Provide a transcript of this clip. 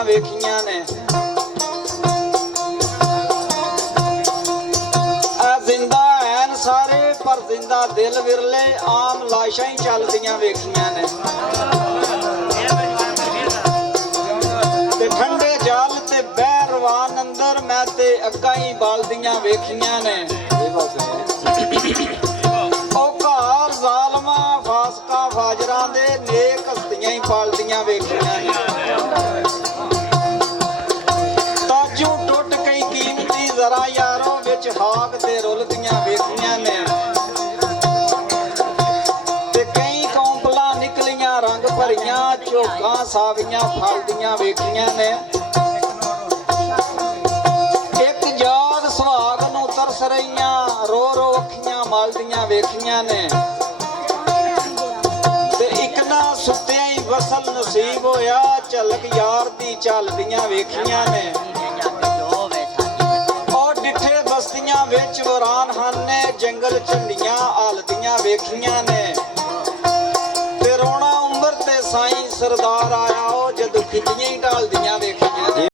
ਪਲਦੀਆਂ ਵੇਖੀਆਂ ਨੇ। ਆ ਜ਼ਿੰਦਾ ਐਨ ਸਾਰੇ ਪਰ ਜ਼ਿੰਦਾ ਦਿਲ ਵਿਰਲੇ, ਆਮ ਲਾਸ਼ਾਂ ਹੀ ਚੱਲਦੀਆਂ ਵੇਖੀਆਂ ਨੇ। ਤੇ ਠੰਡੇ ਜਲ ਤੇ ਬਹਿ ਰਵਾਨ ਅੰਦਰ ਮੈਂ ਤੇ ਅੱਗਾਂ ਹੀ ਬਾਲਦੀਆਂ ਵੇਖੀਆਂ ਨੇ। ਉਹ ਘਰ ਜ਼ਾਲਮਾਂ ਫਾਸਕਾਂ ਫਾਜਰਾਂ ਦੇ ਨੇਕ ਹਸਤੀਆਂ ਹੀ ਪਾਲਦੀਆਂ ਵੇਖੀਆਂ ਨੇ। ਤਾਜੂ ਟੁੱਟ ਕਈ ਕੀਮਤੀ ਜ਼ਰਾ ਯਾਰੋ ਵਿੱਚ ਹਾਕ ਤੇ ਰੁਲਦੀਆਂ ਵੇਖੀਆਂ ਨੇ। ਤੇ ਕਈ ਕੌਂਪਲਾਂ ਨਿਕਲੀਆਂ ਰੰਗ ਭਰੀਆਂ, ਝੋਕਾਂ ਸਾਵੀਆਂ ਫਲਦੀਆਂ ਵੇਖੀਆਂ ਨੇ। ਇੱਕ ਯਾਦ ਸੁਹਾਗ ਨੂੰ ਤਰਸ ਰਹੀਆਂ, ਰੋ ਰੋ ਅੱਖੀਆਂ ਮਲਦੀਆਂ ਵੇਖੀਆਂ ਨੇ। ਤੇ ਇੱਕ ਨਾ ਸੁੱਤਿਆਂ ਹੀ ਵਸਲ ਨਸੀਬ ਹੋਇਆ, ਝਲਕ ਯਾਰ ਦੀ ਚੱਲਦੀਆਂ ਵੇਖੀਆਂ ਨੇ। ਉਹ ਡਿੱਠੇ ਬਸਤੀਆਂ ਵਿੱਚ ਵਰਾਨ ਹਨ ਨੇ, ਜੰਗਲ ਝੰਡੀਆਂ ਆਲਦੀਆਂ ਵੇਖੀਆਂ ਨੇ। ਤੇ ਰੋਣਾ ਉਮਰ ਤੇ ਸਾਈਂ ਸਰਦਾਰ ਆਇਆ, ਉਹ ਜਦ ਖਿੱਚੀਆਂ ਹੀ ਢਾਲਦੀ